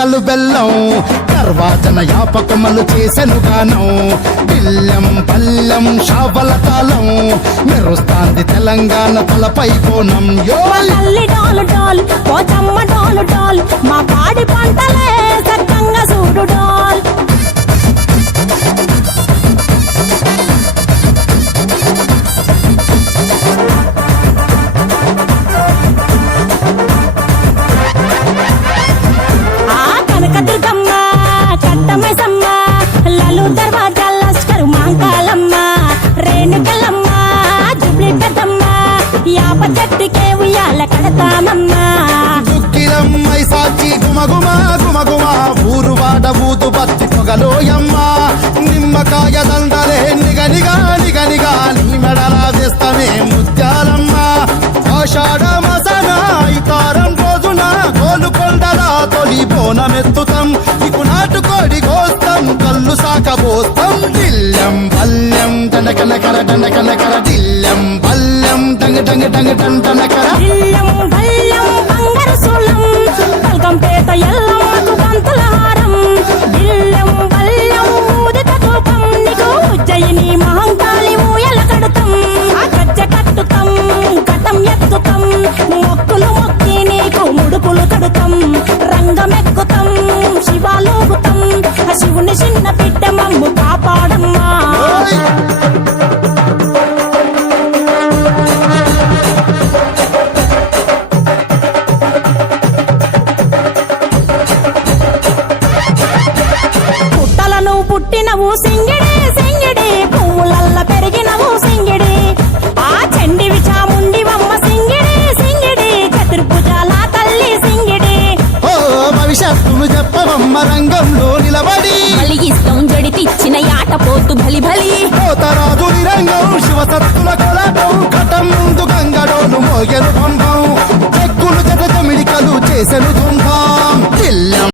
చిలకలు బెల్లం తర్వాతన యాపకమలు చేసెను గానం బిల్లం పల్లెం షావల తాళం మెరుస్తాంది తెలంగాణ తలపై కోణం తల్లి డోలు డోల్ పోచమ్మ డోలు డోల్ మా పాడి పంటలే సక్కంగా చూడు డోల్ కనకదుర్గమ్మ కట్టమైసమ్మ లలు దర్వాజా లస్కరు మాంకాలమ్మ రేణుకలమ్మ జుబ్లి పెద్దమ్మ యాప చెట్టుకే ఉయ్యాల కడతామమ్మ దుక్కిలమ్మై సాచి గుమగుమ గుమగుమ ఊరు వాడ ఊదు బత్తి పొగలోయమ్మ నిమ్మకాయ దండలే నిగనిగా నిగనిగా నీ మెడలా వేస్తమే ముత్యాలమ్మ ఆషాఢ మసన ఇతారం రోజున గోలుకొండల తొలి బోనమెత్తుతాం ఇకు నాటుకోడి కోస్తాం కళ్ళు సాకబోస్తాం దిల్లం పల్లెం దండకనకర దండకనకర దిల్లం పల్లెం డంగ డంగ డంగ డండనకర దిల్లం బల్లం బంగారు సోలం పల్కంపేట ఎల్లమ్మకు పంతుల హారం దిల్లం బల్లం ఊదిత ధూపం నీకు ఉజ్జయిని మహంకాళి ఊయల కడుతాం ఆ గజ్జ కట్టుతాం కటం ఎత్తుతాం మొక్కులు మొక్కి నీకు ముడుపులు కడుతాం రంగమెక్కుతాం శివాలోగుతాం ఆ శివుని చిన్న